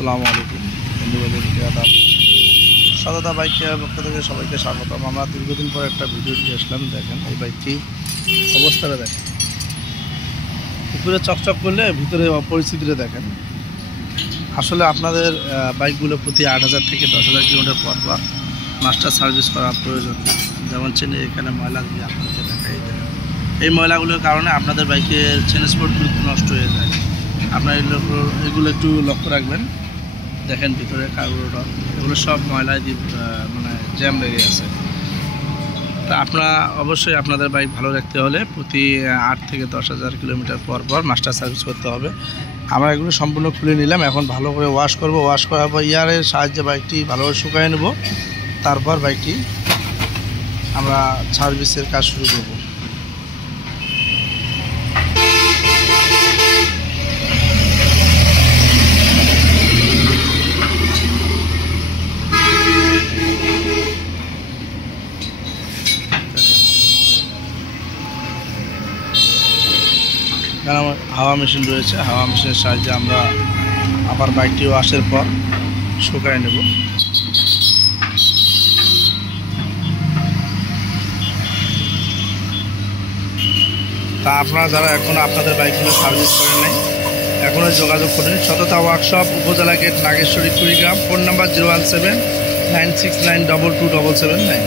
আসসালামু আলাইকুম সততা বাইক কেয়ার পক্ষ থেকে সবাইকে স্বাগতম। আমরা দীর্ঘদিন পর একটা ভিডিও নিয়ে আসলাম। দেখেন এই বাইকটি অবস্থাটা দেখেন, উপরে চকচক করলে ভিতরে পরিস্থিতিটা দেখেন। আসলে আপনাদের বাইকগুলো প্রতি 8,000 থেকে 10,000 কিলোমিটার পর মাস্টার সার্ভিস করা প্রয়োজন। যেমন চেনে এখানে ময়লা দিয়ে আপনাকে দেখাই দেয়, এই ময়লাগুলোর কারণে আপনাদের বাইকের চেন স্পটগুলো নষ্ট হয়ে যায়। আপনার এগুলো একটু লক্ষ্য রাখবেন। দেখেন ভিতরে কার্বোরেটর এগুলো সব ময়লায় দিয়ে মানে জ্যাম লেগে আছে। তা আপনারা অবশ্যই আপনাদের বাইক ভালো রাখতে হলে প্রতি 8 থেকে 10,000 কিলোমিটার পর মাস্টার সার্ভিস করতে হবে। আমরা এগুলো সম্পূর্ণ খুলে নিলাম, এখন ভালো করে ওয়াশ করব। ওয়াশ করার পর ইয়ারের সাহায্যে বাইকটি ভালোভাবে শুকায় নেব, তারপর বাইকটি আমরা সার্ভিসের কাজ শুরু করব। এখানে আমার হাওয়া মেশিন রয়েছে, হাওয়া মেশিনের সাহায্যে আমরা আবার বাইকটি ওয়াশের পর শুকায় নেব। তা আপনারা যারা এখনও আপনাদের বাইকগুলো সার্ভিস করেন নাই, এখনও যোগাযোগ করুন সততা workshop, Upazila gate, Nageshwari, Kurigram. Phone number 017-969-22779।